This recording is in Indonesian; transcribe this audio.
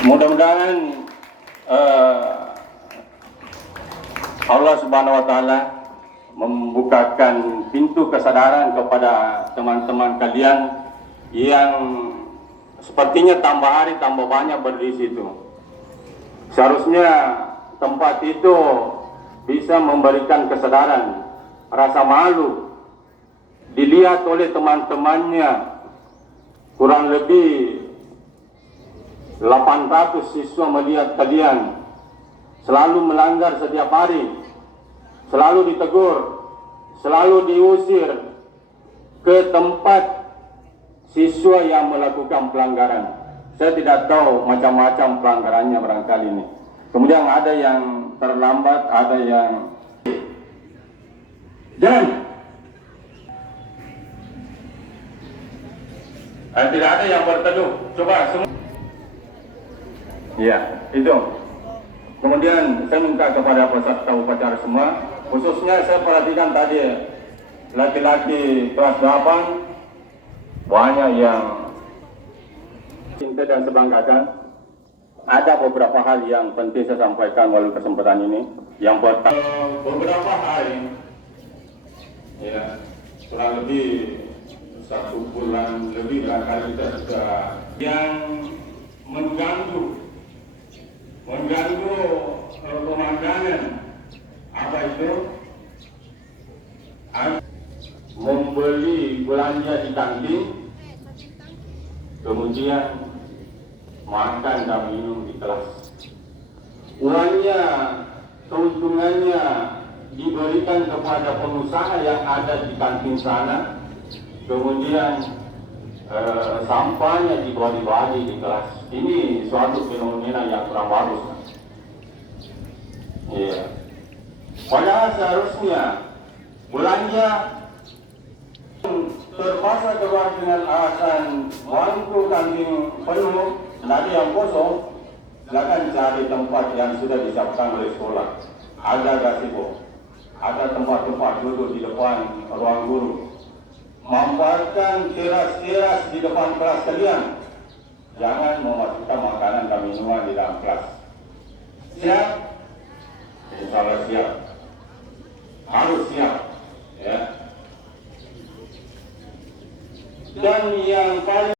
Mudah-mudahan Allah Subhanahu wa Ta'ala membukakan pintu kesadaran kepada teman-teman kalian yang sepertinya tambah hari tambah banyak berdiri situ. Seharusnya tempat itu bisa memberikan kesadaran, rasa malu dilihat oleh teman-temannya. Kurang lebih 800 siswa melihat kalian selalu melanggar setiap hari, selalu ditegur, selalu diusir ke tempat siswa yang melakukan pelanggaran. Saya tidak tahu macam-macam pelanggarannya barangkali ini. Kemudian ada yang terlambat, ada yang jalan. Tidak ada yang berteduh. Coba semua. Ya, itu. Kemudian saya minta kepada peserta upacara semua, khususnya saya perhatikan tadi laki-laki kelas 8 banyak yang cinta dan sebanggakan. Ada beberapa hal yang penting saya sampaikan melalui kesempatan ini. Yang pertama, beberapa hari, ya, kurang lebih 1 bulan lebih barangkali kita sudah yang mengganggu pemandangan. Apa itu? Membeli belanja di kantin, kemudian makan dan minum di kelas. Uangnya, keuntungannya diberikan kepada pengusaha yang ada di kantin sana, kemudian sampahnya dibagi-bagi di kelas. Ini suatu fenomena yang kurang bagus. Iya. Padahal seharusnya belanja terpaksa keluar dengan alasan waktu kantin penuh, tadi yang kosong, silakan cari tempat yang sudah disiapkan oleh sekolah. Ada gazebo, ada tempat-tempat duduk di depan ruang guru. Manfaatkan teras-teras di depan kelas kalian. Jangan memasukkan makanan dan minuman di dalam kelas. Siap? Insya Allah siap. Harus siap. Ya. Dan yang paling